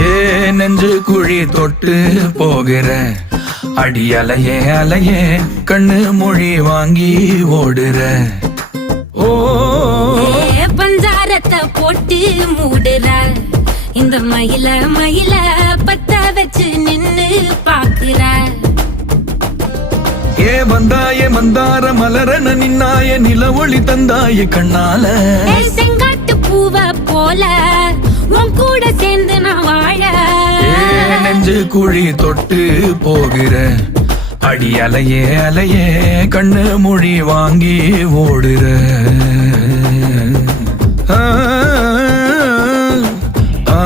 ஏ நெஞ்சு குழி தொட்டு போகிற அடி அலையே அலையே கண்ணு மொழி வாங்கி ஓடுற. ஓ பஞ்சாரத்தை போட்டு மூடுற இந்த மயில மயில பத்த வச்சு நின்னு பாக்குற. ஏ வந்தாய மந்தார மலரன நின்னாய நில ஒளி தந்தாய கண்ணால. செங்காட்டு பூவ போல உன் கூட சேர்ந்து நான் வாழ. நெஞ்சு குழி தொட்டு போகிற அடி அலையே அலையே கண்ணு மொழி வாங்கி ஓடுற. ஆ ஆ